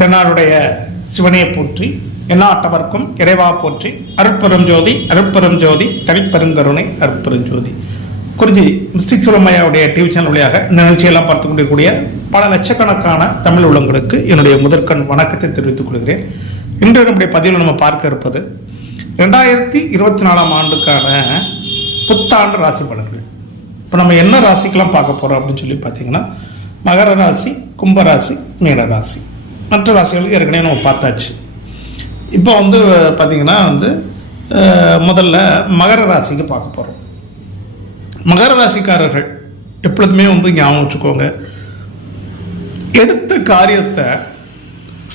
தென்னாருடைய சிவனையை போற்றி எல்லா அட்டவர்க்கும் இறைவா போற்றி அருட்பெரும் ஜோதி அருட்பெரும் ஜோதி தனிப்பெருங்கருணை அருட்பெரும் ஜோதி. குறிஞ்சி மிஸ்டிக் சுரமையாவுடைய டிவி சேனல் வழியாக இந்த நிகழ்ச்சியெல்லாம் பார்த்து கொண்டிருக்கூடிய பல லட்சக்கணக்கான தமிழ் உள்ளங்களுக்கு என்னுடைய முதற்கண் வணக்கத்தை தெரிவித்துக் கொள்கிறேன். இன்று நம்முடைய பதிவில் நம்ம பார்க்க இருப்பது ரெண்டாயிரத்தி இருபத்தி நாலாம் ஆண்டுக்கான புத்தாண்டு ராசி பலன்கள். இப்போ நம்ம என்ன ராசிக்கெல்லாம் பார்க்க போகிறோம் அப்படின்னு சொல்லி பார்த்தீங்கன்னா மகர ராசி கும்பராசி மீனராசி மற்ற ராசிகளுக்கு ஏற்கனவே நம்ம பார்த்தாச்சு. இப்போ வந்து பார்த்திங்கன்னா வந்து முதல்ல மகர ராசிக்கு பார்க்க போகிறோம் மகர ராசிக்காரர்கள் எப்பொழுதுமே வந்து ஞாபகம் வச்சுக்கோங்க. எடுத்த காரியத்தை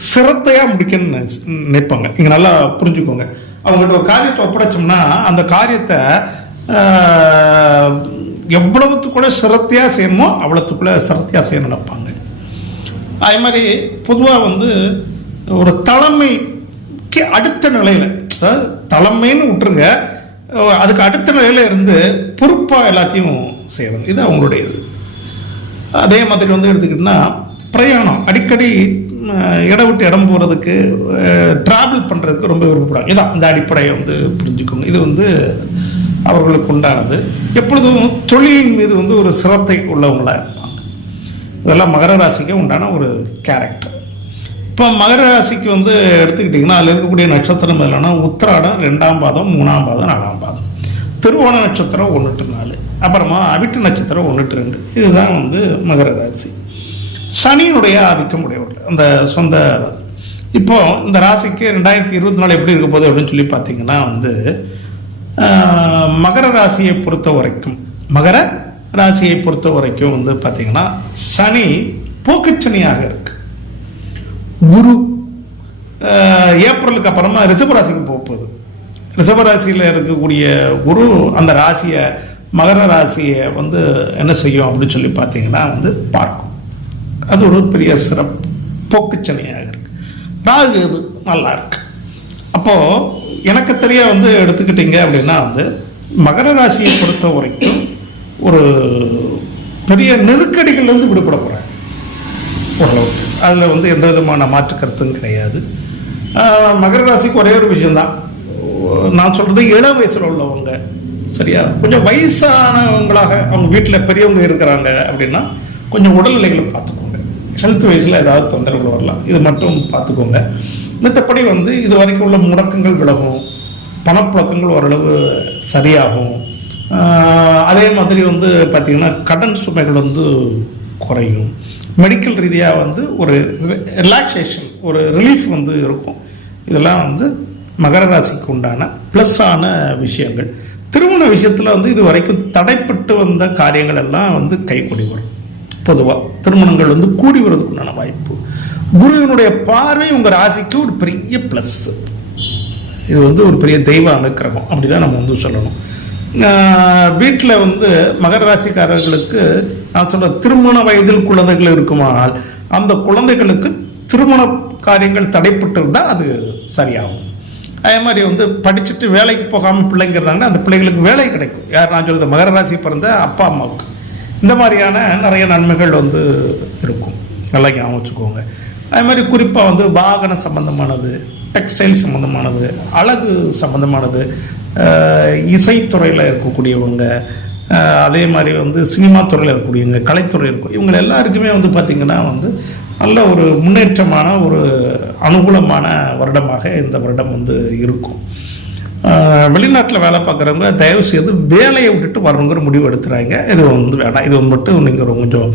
சிரத்தையாக முடிக்கணும்னு நினைப்பாங்க. இங்கே நல்லா புரிஞ்சுக்கோங்க. அவங்ககிட்ட ஒரு காரியத்தை ஒப்படைச்சோம்னா அந்த காரியத்தை ஆஹ், சிரத்தையாக செய்யணுமோ அவ்வளோத்துக்குள்ளே சிரத்தையாக செய்யணும்னு நினைப்பாங்க. அதே மாதிரி பொதுவாக வந்து ஒரு தலைமைக்கு அடுத்த நிலையில் அதாவது தலைமைன்னு விட்டுருங்க அதுக்கு அடுத்த நிலையில் இருந்து பொறுப்பாக எல்லாத்தையும் செய்யணும் இது அவங்களுடைய இது அதே மாதிரி வந்து எடுத்துக்கிட்டோம்னா பிரயாணம். அடிக்கடி இடம் விட்டு இடம் போகிறதுக்கு ட்ராவல் பண்ணுறதுக்கு ரொம்ப விருப்பப்படும் இதான் இந்த அடிப்படையை வந்து புரிஞ்சுக்கோங்க. இது வந்து அவர்களுக்கு உண்டானது. எப்பொழுதும் தொழிலின் மீது வந்து ஒரு சிரத்தை உள்ளவங்களை இருப்பாங்க. இதெல்லாம் மகர ராசிக்கு உண்டான ஒரு கேரக்டர் இப்போ மகர ராசிக்கு வந்து எடுத்துக்கிட்டிங்கன்னா அதில் இருக்கக்கூடிய நட்சத்திரம் இல்லைன்னா உத்திராடம் ரெண்டாம் பாதம் மூணாம் பாதம் நாலாம் பாதம். திருவோண நட்சத்திரம் ஒன்றுட்டு நாலு. அப்புறமா அவிட்டு நட்சத்திரம் ஒன்றுட்டு ரெண்டு. இதுதான் வந்து மகர ராசி. சனியினுடைய ஆதிக்கம் உடையவர்கள் அந்த சொந்த இப்போ இந்த ராசிக்கு ரெண்டாயிரத்தி இருபத்தி நாலு எப்படி இருக்க போகுது அப்படின்னு சொல்லி பார்த்தீங்கன்னா வந்து மகர ராசியை பொறுத்த வரைக்கும் மகர ராசியை பொறுத்த வரைக்கும் வந்து பார்த்தீங்கன்னா சனி போக்குச்சனியாக இருக்கு. குரு ஏப்ரலுக்கு அப்புறமா ரிஷப ராசிக்கு போகுது. ரிஷப ராசியில் இருக்கக்கூடிய குரு அந்த ராசியை மகர ராசியை வந்து என்ன செய்யும் அப்படின்னு சொல்லி பார்த்தீங்கன்னா வந்து பார்க்கும். அது ஒரு பெரிய சிறப்பு. போக்குச்சனையாக இருக்கு. ராகு இது நல்லா இருக்கு. அப்போது எனக்கு தெரிய வந்து எடுத்துக்கிட்டீங்க அப்படின்னா வந்து மகர ராசியை பொறுத்த வரைக்கும் ஒரு பெரிய நெருக்கடிகள்லேருந்து விடுபட போகிறாங்க ஓரளவுக்கு. அதில் வந்து எந்த விதமான மாற்று கருத்தும் கிடையாது. மகர ராசிக்கு ஒரே ஒரு விஷயந்தான் நான் சொல்கிறது இளம் வயசில் உள்ளவங்க. சரியா? கொஞ்சம் வயசானவங்களாக அவங்க வீட்டில் பெரியவங்க இருக்கிறாங்க அப்படின்னா கொஞ்சம் உடல்நிலைகளை பார்த்துக்கோங்க. ஹெல்த் வயசில் ஏதாவது தொந்தரவுகள் வரலாம். இது மட்டும் பார்த்துக்கோங்க. மற்றபடி வந்து இது வரைக்கும் உள்ள முடக்கங்கள் விலகும். பணப்புழக்கங்கள் ஓரளவு சரியாகும். அதே மாதிரி வந்து பார்த்திங்கன்னா கடன் சுமைகள் வந்து குறையும். மெடிக்கல் ரீதியாக வந்து ஒரு ரிலாக்ஸேஷன் ஒரு ரிலீஃப் வந்து இருக்கும். இதெல்லாம் வந்து மகர ராசிக்கு உண்டான ப்ளஸ்ஸான விஷயங்கள். திருமண விஷயத்தில் வந்து இது வரைக்கும் தடைப்பட்டு வந்த காரியங்கள் எல்லாம் வந்து கைகூடி வரும். பொதுவாக திருமணங்கள் வந்து கூடி வரதுக்குண்டான வாய்ப்பு. குருவினுடைய பார்வை உங்கள் ராசிக்கு ஒரு பெரிய ப்ளஸ் இது வந்து ஒரு பெரிய தெய்வ அனுக்கிரகம். அப்படிதான் நம்ம வந்து சொல்லணும். வீட்டில் வந்து மகர ராசிக்காரர்களுக்கு நான் சொல்கிற திருமண வயதில் குழந்தைகள் இருக்குமானால் அந்த குழந்தைகளுக்கு திருமண காரியங்கள் தடைப்பட்டு இருந்தால் அது சரியாகும். அதே மாதிரி வந்து படிச்சுட்டு வேலைக்கு போகாமல் பிள்ளைங்க அந்த பிள்ளைகளுக்கு வேலை கிடைக்கும். யார் நான் சொல்கிறது மகர ராசி பிறந்த அப்பா அம்மாவுக்கு. இந்த மாதிரியான நிறைய நன்மைகள் வந்து இருக்கும். நல்லா ஞாபகம் வச்சுக்கோங்க. அதே மாதிரி குறிப்பாக வந்து வாகன சம்பந்தமானது டெக்ஸ்டைல் சம்மந்தமானது அழகு சம்மந்தமானது இசைத்துறையில் இருக்கக்கூடியவங்க அதே மாதிரி வந்து சினிமா துறையில் இருக்கக்கூடியவங்க கலைத்துறையில் இருக்கும் இவங்க எல்லாருக்குமே வந்து பார்த்திங்கன்னா வந்து நல்ல ஒரு முன்னேற்றமான ஒரு அனுகூலமான வருடமாக இந்த வருடம் வந்து இருக்கும். வெளிநாட்டில் வேலை பார்க்குறவங்க தயவு செய்து வேலையை விட்டுட்டு வரணுங்கிற முடிவு எடுத்துறாங்க இது வந்து வேணாம் இது மட்டும் நீங்கள் கொஞ்சம்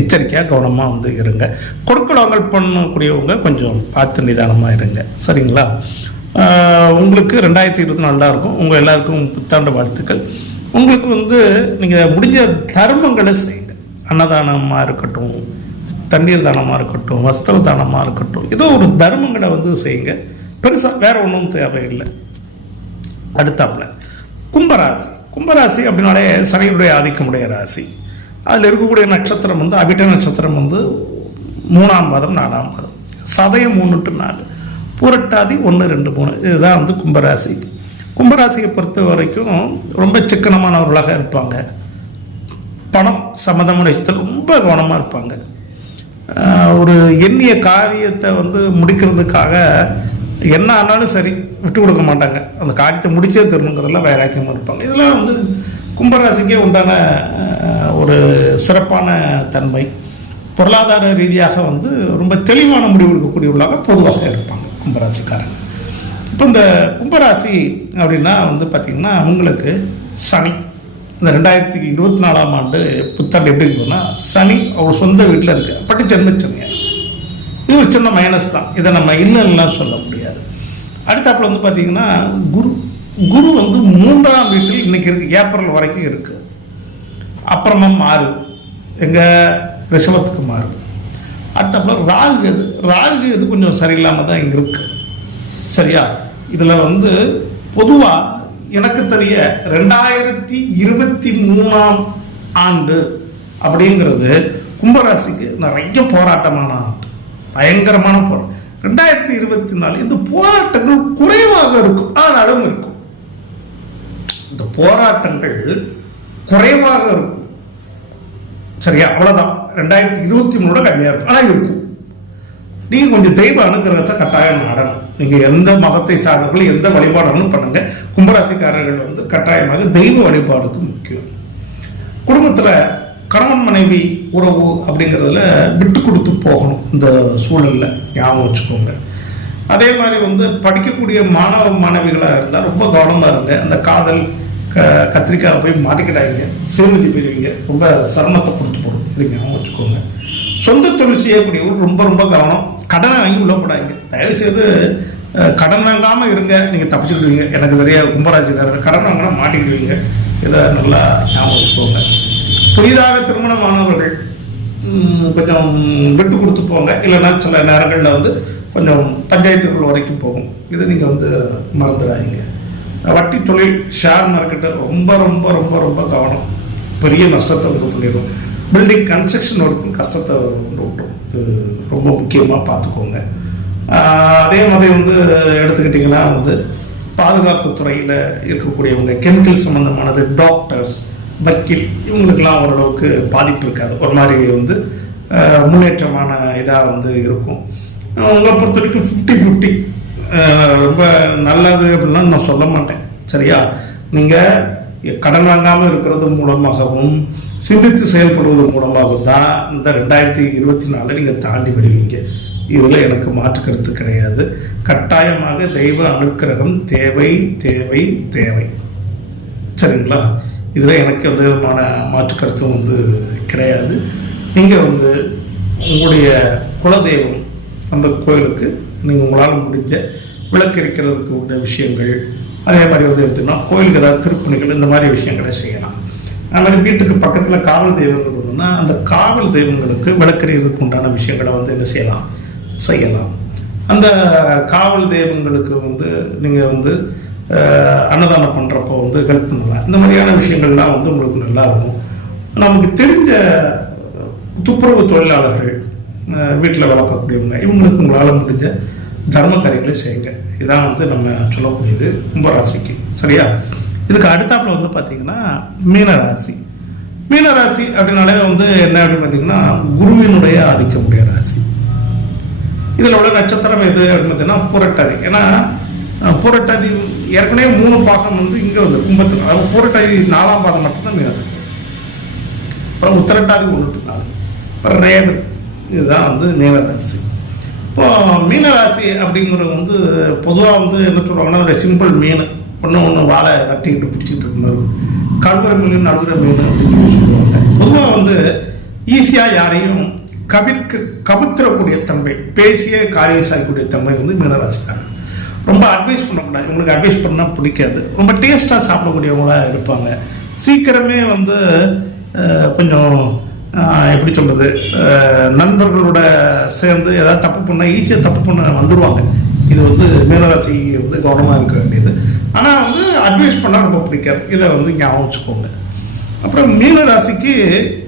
எச்சரிக்கையாக கவனமாக வந்து இருங்க. கொடுக்கல் வாங்கல் பண்ணக்கூடியவங்க கொஞ்சம் பார்த்து நிதானமாக இருங்க. சரிங்களா? உங்களுக்கு ரெண்டாயிரத்தி இருபத்தி நாலு இருக்கும். உங்கள் எல்லாருக்கும் புத்தாண்டு வாழ்த்துக்கள். உங்களுக்கு வந்து நீங்கள் முடிஞ்ச தர்மங்களை செய்யுங்க. அன்னதானமாக இருக்கட்டும் தண்ணீர் தானமாக இருக்கட்டும் வஸ்திர தானமாக இருக்கட்டும் ஏதோ ஒரு தர்மங்களை வந்து செய்யுங்க. பெருசாக வேற ஒன்றும் தேவையில்லை. அடுத்தாப்புல கும்பராசி. கும்பராசி அப்படின்னாலே சனியினுடைய ஆதிக்கமுடைய ராசி. அதில் இருக்கக்கூடிய நட்சத்திரம் வந்து அபிட்ட நட்சத்திரம் வந்து மூணாம் பாதம் நாலாம் பாதம். சதயம் மூணு டு நாலு. புரட்டாதி ஒன்று ரெண்டு மூணு. இதுதான் வந்து கும்பராசி. கும்பராசியை பொறுத்த வரைக்கும் ரொம்ப சிக்கனமானவர்களாக இருப்பாங்க. பணம் சம்மந்தமான விஷயத்தில் ரொம்ப கவனமாக இருப்பாங்க. ஒரு எண்ணிய காரியத்தை வந்து முடிக்கிறதுக்காக என்ன ஆனாலும் சரி விட்டு கொடுக்க மாட்டாங்க. அந்த காரியத்தை முடிச்சே தரணுங்கிறதுல வைராக்கியமாக இருப்பாங்க. இதெல்லாம் வந்து கும்பராசிக்கே உண்டான ஒரு சிறப்பான தன்மை. பொருளாதார ரீதியாக வந்து ரொம்ப தெளிவான முடிவு எடுக்கக்கூடியவர்களாக பொதுவாக இருப்பாங்க. கும்பராசிக்காரங்க. இப்போ இந்த கும்பராசி அப்படின்னா வந்து பார்த்திங்கன்னா அவங்களுக்கு சனி. இந்த ரெண்டாயிரத்தி இருபத்தி நாலாம் ஆண்டு புத்தாண்டு எப்படி இருக்குன்னா சனி அவர் சொந்த வீட்டில் இருக்கு. பட்டு ஜென்மச்சனியா. இது ஒரு சின்ன மைனஸ் தான். இதை நம்ம இல்லைன்னா சொல்ல முடியாது. அடுத்தாப்பில் வந்து பார்த்தீங்கன்னா குரு. குரு வந்து மூன்றாம் வீட்டில் இன்னைக்கு இருக்குது ஏப்ரல் வரைக்கும் இருக்குது அப்புறமா மாறுது எங்கள் ரிஷபத்துக்கு மாறுது அடுத்தப்பல ராகு எது? ராகு எது கொஞ்சம் சரியில்லாமல் தான் இங்கே இருக்கு. சரியா? இதில் வந்து பொதுவாக எனக்கு தெரிய ரெண்டாயிரத்தி இருபத்தி மூணாம் ஆண்டு அப்படிங்கிறது கும்பராசிக்கு நிறைய போராட்டமான ஆண்டு. பயங்கரமான போராட்டம் ரெண்டாயிரத்தி இருபத்தி நாலு இந்த போராட்டங்கள் குறைவாக இருக்கும். ஆனாலும் இருக்கும். இந்த போராட்டங்கள் குறைவாக இருக்கும். சரியா? அவ்வளோதான் ரெண்டாயிரத்தி இருபத்தி மூணோட கம்மியாக இருக்கும். ஆனால் இருக்கும். நீங்கள் கொஞ்சம் தெய்வ அனுகிரகத்தை கட்டாயம் நாடணும் நீங்கள் எந்த மதத்தை சார்ந்தவர்கள் எந்த வழிபாடுகளும் பண்ணுங்கள் கும்பராசிக்காரர்கள் வந்து கட்டாயமாக தெய்வ வழிபாடுக்கு முக்கியம். குடும்பத்தில் கணவன் மனைவி உறவு அப்படிங்கிறதுல விட்டு கொடுத்து போகணும். இந்த சூழலில் ஞாபகம் வச்சுக்கோங்க. அதே மாதிரி வந்து படிக்கக்கூடிய மாணவ மாணவிகளாக இருந்தால் ரொம்ப கவனமாக இருங்க. அந்த காதல் க கத்திரிக்காய் போய் மாட்டிக்கிட்டாங்க சேமிச்சு போயிருவீங்க ரொம்ப சிரமத்தை கொடுத்து போடும். இது ஞாபகம் வச்சுக்கோங்க. சொந்த தொழில் செய்யக்கூடியவங்க ரொம்ப ரொம்ப கவனம். கடனை வாங்கி உள்ளப்படாங்க தயவுசெய்து தயவு செய்து கடன் வாங்காமல் இருங்க. நீங்கள் தப்பிச்சுக்கிடுவீங்க. எனக்கு தெரிய கும்பராசிக்காரர் கடன் வாங்கினா மாட்டிக்கிடுவீங்க. இதை நல்லா ஞாபகம் வச்சுக்கோங்க. புதிதாக திருமணமானவர்கள் கொஞ்சம் விட்டு கொடுத்து போங்க. இல்லைன்னா சில நேரங்களில் வந்து கொஞ்சம் பஞ்சாயத்துகள் வரைக்கும் போகும். இதை நீங்கள் வந்து மறந்துடாதீங்க. வட்டி தொழில் ஷேர் மார்க்கெட்டு ரொம்ப ரொம்ப ரொம்ப ரொம்ப கவனம் பெரிய நஷ்டத்தை உண்டு பண்ணிடும் பில்டிங் கன்ஸ்ட்ரக்ஷன் ஒர்க்கும் கஷ்டத்தை உண்டு விட்டோம் இது ரொம்ப முக்கியமாக பார்த்துக்கோங்க அதே மாதிரி வந்து எடுத்துக்கிட்டிங்கன்னா வந்து பாதுகாப்பு துறையில் இருக்கக்கூடியவங்க கெமிக்கல் சம்மந்தமானது டாக்டர்ஸ் வக்கீல் இவங்களுக்கெல்லாம் ஓரளவுக்கு பாதிப்பு இருக்காது ஒரு மாதிரி வந்து முன்னேற்றமான இதாக வந்து இருக்கும் உங்களை பொறுத்த வரைக்கும் ஃபிஃப்டி ஃபிஃப்டி ரொம்ப நல்லது அப்படிலாம் நான் சொல்ல மாட்டேன். சரியா? நீங்கள் கடன் வாங்காமல் இருக்கிறது மூலமாகவும் சிந்தித்து செயல்படுவது மூலமாகவும் தான் இந்த ரெண்டாயிரத்தி இருபத்தி நாலு நீங்கள் தாண்டி வருவீங்க. இதில் எனக்கு மாற்று கருத்து கிடையாது. கட்டாயமாக தெய்வ அனுக்கிரகம் தேவை தேவை தேவை. சரிங்களா? இதில் எனக்கு எந்த விதமான மாற்று கருத்தும் வந்து கிடையாது. நீங்கள் வந்து உங்களுடைய குலதெய்வம் அந்த கோயிலுக்கு நீங்கள் உங்களால் முடிஞ்ச விளக்கரிக்கிறதுக்கு உள்ள விஷயங்கள் அதே மாதிரி வந்து எடுத்துன்னா கோயிலுக்கு ஏதாவது திருப்பணிகள் இந்த மாதிரி விஷயங்களை செய்யலாம். அது மாதிரி வீட்டுக்கு பக்கத்தில் காவல் தெய்வங்கள் இருந்ததுன்னா அந்த காவல் தெய்வங்களுக்கு விளக்கறியதுக்கு உண்டான விஷயங்களை வந்து என்ன செய்யலாம்? செய்யலாம். அந்த காவல் தெய்வங்களுக்கு வந்து நீங்கள் வந்து அன்னதானம் பண்ணுறப்போ வந்து ஹெல்ப் பண்ணலாம். இந்த மாதிரியான விஷயங்கள்லாம் வந்து உங்களுக்கு நல்லா இருக்கும். நமக்கு தெரிஞ்ச துப்புரவு தொழிலாளர்கள் வீட்டில் வேலை பார்க்கக்கூடியவங்க இவங்களுக்கு உங்களால் முடிஞ்ச தர்ம காரியங்களை செய்யுங்க. இதான் வந்து நம்ம சொல்லக்கூடியது கும்பராசிக்கு. சரியா? இதுக்கு அடுத்தாப்பில் வந்து பார்த்தீங்கன்னா மீனராசி. மீனராசி அப்படின்னாலே வந்து என்ன அப்படின்னு பார்த்தீங்கன்னா குருவினுடைய ஆதிக்கமுடைய ராசி. இதில் உள்ள நட்சத்திரம் எது அப்படின்னு பார்த்தீங்கன்னா புரட்டாதி. ஏன்னா புரட்டாதி ஏற்கனவே மூணு பாகம் வந்து இங்கே வந்து கும்பத்தில் அதாவது புரட்டாதி நாலாம் பாகம் மட்டும்தான் மீனத்துக்கு அப்புறம் உத்திரட்டாதி ஒன்று நாலு. அப்புறம் ரேவதி. இதுதான் வந்து மீனராசி இப்போ மீனராசி அப்படிங்கிறது வந்து பொதுவாக வந்து என்ன சொல்லுவாங்கன்னா ஒரு சிம்பிள் மீன். ஒன்று ஒன்று வாழை கட்டிக்கிட்டு பிடிச்சிக்கிட்டு இருக்க மாதிரி மீன் நடுகிற மீன் அப்படின்னு சொல்லுவாங்க. பொதுவாக வந்து ஈஸியாக யாரையும் கவிர்க்க கவித்திரக்கூடிய தன்மை பேசிய காரியம் செய்யக்கூடிய தன்மை வந்து மீனராசிக்காரன் ரொம்ப அட்வைஸ் பண்ணக்கூடாது. இவங்களுக்கு அட்வைஸ் பண்ணால் பிடிக்காது. ரொம்ப டேஸ்ட்டாக சாப்பிடக்கூடியவங்களாக இருப்பாங்க. சீக்கிரமே வந்து கொஞ்சம் எப்படி சொல்றது? நண்பர்களோட சேர்ந்து ஏதாவது தப்பு பண்ணால் ஈஸியாக தப்பு பண்ண வந்துடுவாங்க இது வந்து மீனராசி வந்து கவனமாக இருக்க வேண்டியது. ஆனால் வந்து அட்வைஸ் பண்ணால் ரொம்ப பிடிக்காது. இதை வந்து ஞாபகம் வச்சுக்கோங்க அப்புறம் மீனராசிக்கு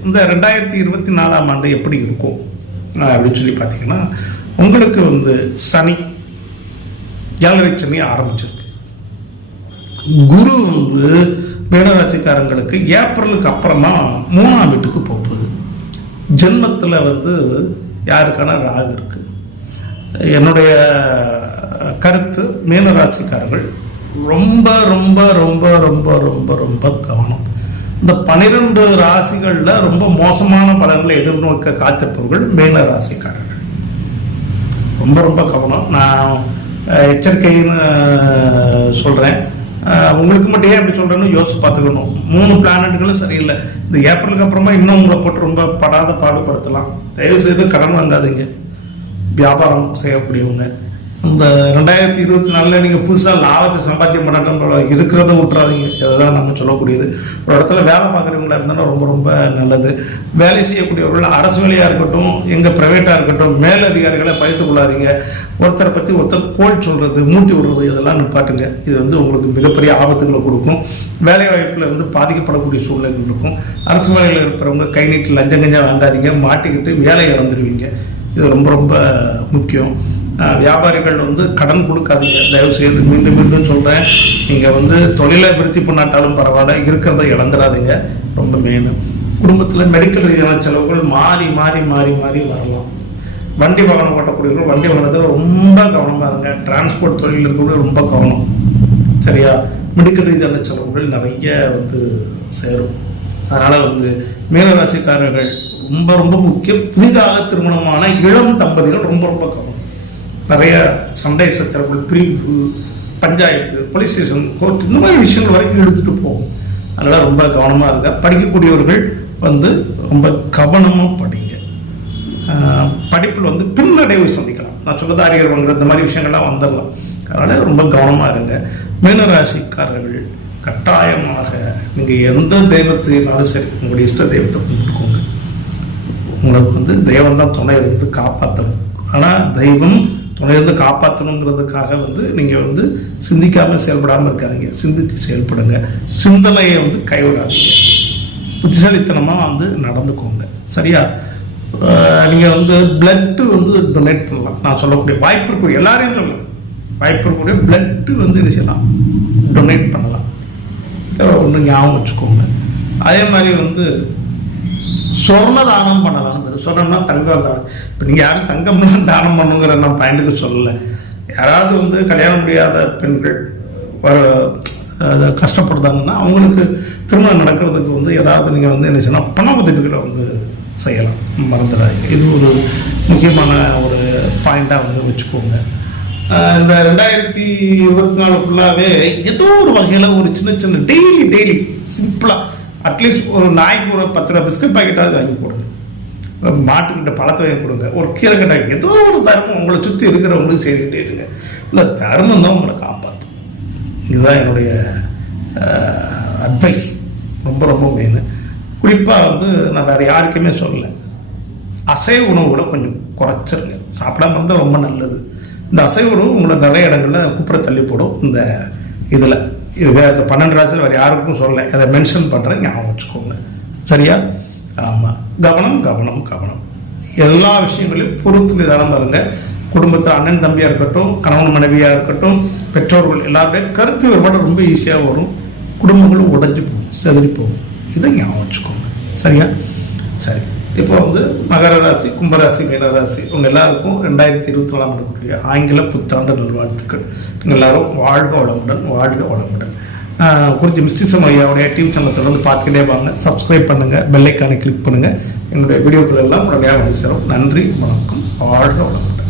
இந்த ரெண்டாயிரத்தி இருபத்தி நாலாம் ஆண்டு எப்படி இருக்கும்? அப்படின்னு சொல்லி பார்த்தீங்கன்னா உங்களுக்கு வந்து சனி ஏழரை சனி ஆரம்பிச்சிருக்கு. குரு வந்து மீனராசிக்காரங்களுக்கு ஏப்ரலுக்கு அப்புறமா மூணாம் வீட்டுக்கு போகுது. ஜென்மத்தில் வந்து யாருக்கான ராகு இருக்குது என்னுடைய கருத்து மீனராசிக்காரர்கள் ரொம்ப ரொம்ப ரொம்ப ரொம்ப ரொம்ப ரொம்ப கவனம். இந்த பனிரெண்டு ராசிகளில் ரொம்ப மோசமான பலன்களை எதிர்நோக்க காத்திருப்பவர்கள் மீன ராசிக்காரர்கள் ரொம்ப ரொம்ப கவனம். நான் எச்சரிக்கைன்னு சொல்கிறேன் உங்களுக்கு மட்டும் ஏன் அப்படி சொல்கிறேன்னு யோசிச்சு பார்த்துக்கணும். மூணு பிளானட்டுகளும் சரியில்லை. இந்த ஏப்ரலுக்கு அப்புறமா இன்னும் உங்களை போட்டு ரொம்ப படாத பாடுபடுத்தலாம். தயவு செய்து கடன் வாங்காதீங்க. வியாபாரம் செய்யக்கூடியவங்க. இந்த ரெண்டாயிரத்தி இருபத்தி நாலில் நீங்கள் புதுசாக லாபத்தை சம்பாத்தியம் பண்ணட்டும் இருக்கிறத விட்டுறாதீங்க. இதுதான் நம்ம சொல்லக்கூடியது. ஒரு இடத்துல வேலை பார்க்குறவங்களா இருந்தாலும் ரொம்ப ரொம்ப நல்லது. வேலை செய்யக்கூடியவர்கள் அரசு வேலையாக இருக்கட்டும் எங்கள் ப்ரைவேட்டாக இருக்கட்டும் மேலதிகாரிகளை பயத்து கொள்ளாதீங்க. ஒருத்தரை பற்றி ஒருத்தர் கோல் சொல்கிறது மூட்டி விடுறது இதெல்லாம் நிப்பாட்டுங்க. இது வந்து உங்களுக்கு மிகப்பெரிய ஆபத்துகளை கொடுக்கும். வேலை வாய்ப்பில் வந்து பாதிக்கப்படக்கூடிய சூழ்நிலைகள் இருக்கும். அரசு வேலையில் இருக்கிறவங்க கை நீட்டு லஞ்சம் கஞ்சம் வாங்காதீங்க. மாட்டிக்கிட்டு வேலை இழந்துருவீங்க. இது ரொம்ப ரொம்ப முக்கியம். வியாபாரிகள் வந்து கடன் கொடுக்காதீங்க. தயவு செய்து மீண்டும் மீண்டும் சொல்கிறேன் நீங்கள் வந்து தொழிலை விருத்தி பண்ணாட்டாலும் பரவாயில்ல இருக்கிறத இழந்துடாதீங்க. ரொம்ப மெயின் குடும்பத்தில் மெடிக்கல் ரீதியான செலவுகள் மாறி மாறி மாறி மாறி வரலாம். வண்டி வாகனம் ஓட்டக்கூடியவர்கள் வண்டி வாகனத்தில் ரொம்ப கவனமாக இருங்க டிரான்ஸ்போர்ட் தொழில் இருக்கக்கூடிய ரொம்ப கவனம். சரியா? மெடிக்கல் ரீதியான செலவுகள் நிறைய வந்து சேரும். அதனால் வந்து மேலராசிக்காரர்கள் ரொம்ப ரொம்ப முக்கியம். புதிதாக திருமணமான இளம் தம்பதிகள் ரொம்ப ரொம்ப கவனம். நிறைய சண்டை சச்சரவுகள் பிரிவு பஞ்சாயத்து போலீஸ் ஸ்டேஷன் கோர்ட் இந்த மாதிரி விஷயங்கள் வரைக்கும் எடுத்துகிட்டு போகும். அதனால் ரொம்ப கவனமாக இருக்க படிக்கக்கூடியவர்கள் வந்து ரொம்ப கவனமாக படிங்க. படிப்பில் வந்து பின்னடைவு சந்திக்கலாம். நான் சொல்றது அறிஞர் வாங்குற இந்த மாதிரி விஷயங்கள்லாம் வந்துடலாம். அதனால் ரொம்ப கவனமாக இருங்க. மீனராசிக்காரர்கள் கட்டாயமாக நீங்கள் எந்த தெய்வத்தினாலும் சரி உங்களுடைய இஷ்ட தெய்வத்தை கும்பிட்டுக்கோங்க. உங்களுக்கு வந்து தெய்வம் தான் துணை இருந்து காப்பாற்றணும் ஆனால் தெய்வம் துணையிலிருந்து காப்பாற்றணுங்கிறதுக்காக வந்து நீங்கள் வந்து சிந்திக்காமல் செயல்படாமல் இருக்காதீங்க. சிந்திச்சு செயல்படுங்க. சிந்தனையை வந்து கைவிடாதீங்க. புத்திசாலித்தனமாக வந்து நடந்துக்கோங்க. சரியா? நீங்கள் வந்து பிளட்டு வந்து டொனேட் பண்ணலாம். நான் சொல்லக்கூடிய வாய்ப்பு இருக்கக்கூடிய எல்லாரையும் சொல்லலாம். வாய்ப்பு இருக்கக்கூடிய பிளட்டு வந்து என்ன செய்யலாம்? டொனேட் பண்ணலாம். இதை ஒன்று ஞாபகம் வச்சுக்கோங்க. அதே மாதிரி வந்து சொர்ண தானம் பண்ணலாம் சொர்ணம்னா தங்கம் தானம் இப்போ நீங்கள் யாரும் தங்கம்லாம் தானம் பண்ணுங்கிற நான் பாயிண்ட்டுக்கு சொல்லலை. யாராவது வந்து கல்யாணம் முடியாத பெண்கள் வர அது கஷ்டப்படுறாங்கன்னா அவங்களுக்கு திருமணம் நடக்கிறதுக்கு வந்து ஏதாவது நீங்கள் வந்து என்ன செய்யலாம் பண உதவிகளை வந்து செய்யலாம். மறந்துடாதீங்க. இது ஒரு முக்கியமான ஒரு பாயிண்டாக வந்து வச்சுக்கோங்க. இந்த ரெண்டாயிரத்தி இருபத்தி நாலு ஃபுல்லாகவே ஏதோ ஒரு வகையில் ஒரு சின்ன சின்ன டெய்லி டெய்லி சிம்பிளாக அட்லீஸ்ட் ஒரு நாய்க்கு ஒரு பத்து ரூபா பிஸ்கட் பாக்கெட்டாவது வாங்கி கொடுங்க மாட்டுக்கிட்ட பழத்தை வாங்கி கொடுங்க. ஒரு கீரை ஏதோ ஒரு தர்மம் உங்களை சுற்றி இருக்கிறவங்களுக்கு செய்துக்கிட்டே இருங்க. இந்த தர்மம் தான் உங்களை காப்பாற்றும் இதுதான் என்னுடைய அட்வைஸ் ரொம்ப ரொம்ப மெயின் குறிப்பாக வந்து நான் வேறு யாருக்குமே சொல்லலை. அசைவ உணவுகளை கொஞ்சம் குறைச்சிருங்க. சாப்பிடாம இருந்தால் ரொம்ப நல்லது. இந்த அசைவ உணவு உங்களை நிறைய இடங்களில் குப்புற தள்ளி போடும். இந்த இதில். இது அந்த பன்னெண்டு ராசியில் வேறு யாருக்கும் சொல்லலை. அதை மென்ஷன் பண்ணுறேன் ஞாபகம் வச்சுக்கோங்க. சரியா? ஆமாம் கவனம் கவனம் கவனம். எல்லா விஷயங்களையும் பொறுத்து நிதானம் பாருங்க. குடும்பத்தில் அண்ணன் தம்பியாக இருக்கட்டும் கணவன் மனைவியாக இருக்கட்டும் பெற்றோர்கள் எல்லாருடைய கருத்து வேறுபாடு ரொம்ப ஈஸியாக வரும். குடும்பங்களும் உடஞ்சி போகும் செதறி போகும். இதை ஞாபகம் வச்சுக்கோங்க. சரியா? சரி. இப்போ வந்து மகர ராசி கும்பராசி மீனராசி உங்க எல்லாருக்கும் ரெண்டாயிரத்தி இருபத்தி நாலாம் இருக்கக்கூடிய ஆங்கில புத்தாண்டு நல்வாழ்த்துக்கள். நீங்கள் எல்லாரும் வாழ்க வளமுடன் வாழ்க வளமுடன். குறித்து குறிச்சி மிஸ்டிசம் ஐயாவுடைய டீம் சேனலை தொடர்ந்து பார்த்துக்கிட்டே வாங்க. சப்ஸ்கிரைப் பண்ணுங்க பெல்லைக்கானை கிளிக் பண்ணுங்க. என்னுடைய வீடியோக்கள் எல்லாம் உடனடியாக வந்து சேரும். நன்றி வணக்கம் வாழ்க வளமுடன்.